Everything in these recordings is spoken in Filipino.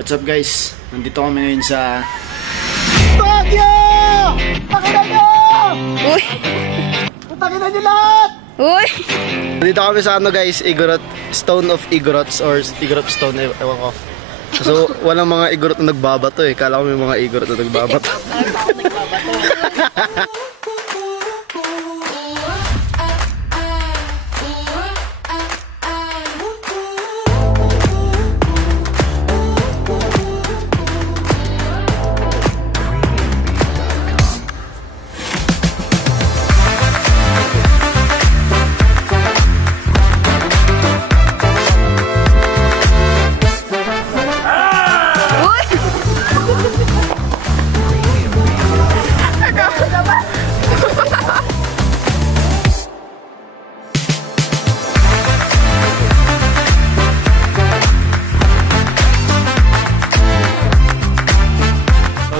What's up guys? Nandito kami ngayon sa Baguio! Pakita nyo! Uy! Pakita nyo lahat! Uy! Nandito kami sa ano guys, Igorot, Stone of Igorots or Igorot Stone, ewan ko. So walang mga Igorot na nagbabato eh. Kala ko may mga Igorot na nagbabato.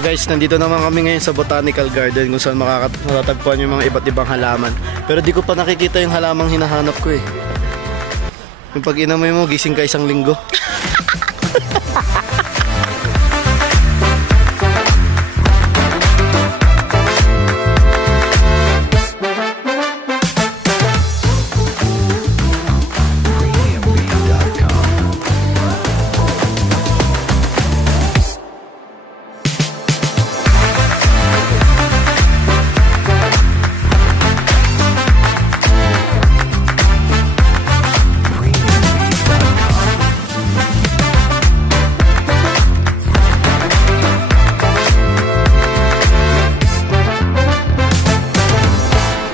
Guys, nandito naman kami ngayon sa Botanical Garden kung saan makakatagpuan yung mga iba't ibang halaman. Pero di ko pa nakikita yung halamang hinahanap ko eh. Yung pag inamoy mo, gising ka isang linggo.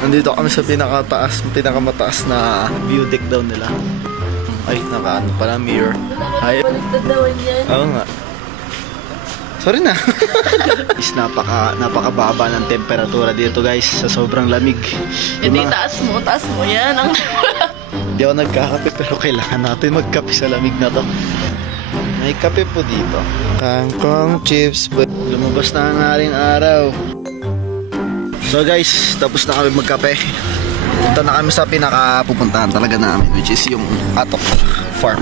Nandito kami sa pinakamataas na view deck daw nila. Ay, nakaano pala, mirror. Ay, oo nga. Sorry na. Is napakababa ng temperatura dito guys, sa sobrang lamig. Hindi, taas mo yan. Hindi ako nagkakape pero kailangan natin magkape sa lamig na to. May kape po dito. Kangkong chips, but lumabas na ang aring araw. So guys, tapos na kami magkape. Punta na kami sa pinakapupuntahan talaga namin, which is yung Atok Farm.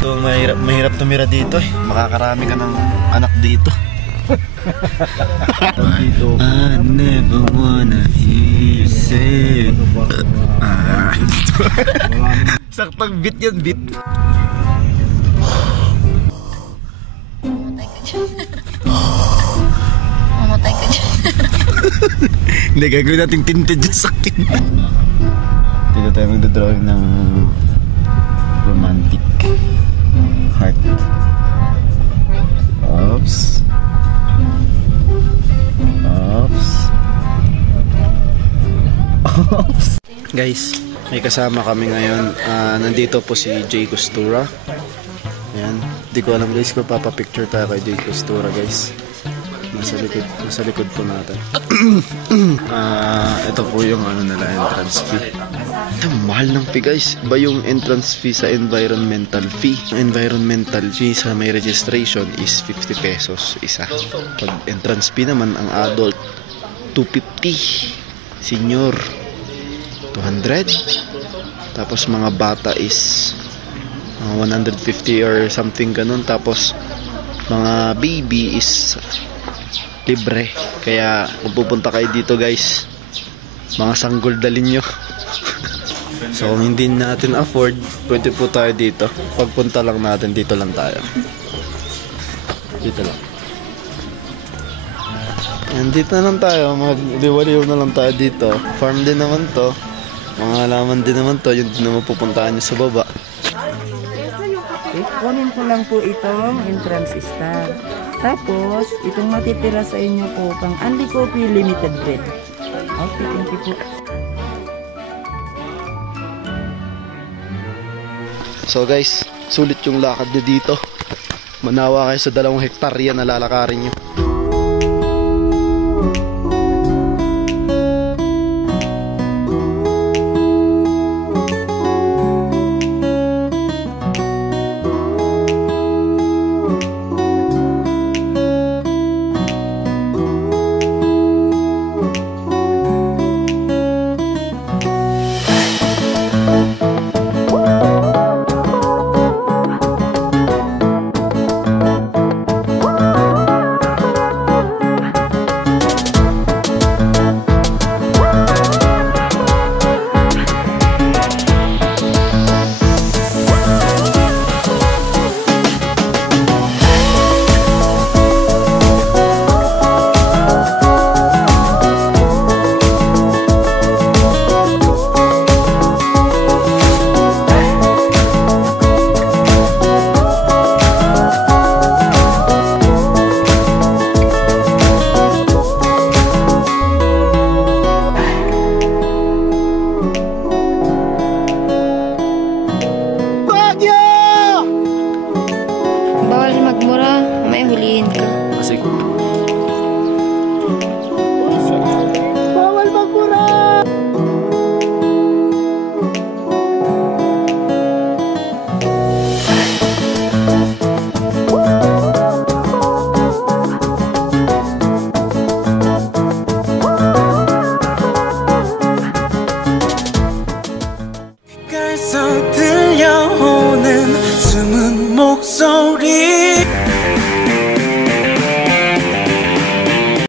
Ito, mahirap tumira dito eh. Makakarami ka ng anak dito. I never wanna hear you say saktang beat yan, beat. Mamatay ka dyan. Hindi, gagawin natin tinted dyan sa akin. Dito tayo magdodrawing ng romantic heart. Oops. Oops. Oops. Guys, may kasama kami ngayon. Nandito po si Jay Costura. Ayan. Hindi ko alam guys kung papapicture tayo kay Jay Costura guys. Nasa likod po natin. Ito po yung ano nila, entrance fee. Ito, mahal ng fee guys. Iba yung entrance fee sa environmental fee. Environmental fee sa may registration is 50 pesos isa. Pag entrance fee naman, ang adult 250, senior 200, tapos mga bata is 150 or something ganun. Tapos mga baby is libre. Kaya kung pupunta kayo dito guys, mga sanggol dalin nyo. So kung hindi natin afford, pwede po tayo dito. Pagpunta lang natin, dito lang tayo. Dito lang. And dito na lang tayo, magliwaliw na lang tayo dito. Farm din naman to, mga halaman din naman to. Yun din naman pupuntahan nyo sa baba. Kunin ko lang po itong entrance star. Tapos, itong matitira sa inyo po pang Andy Coffee Limited Bread. Okay, thank you po. So guys, sulit yung lakad nyo dito. Manawa kayo sa 2 hektarya na lalakarin nyo.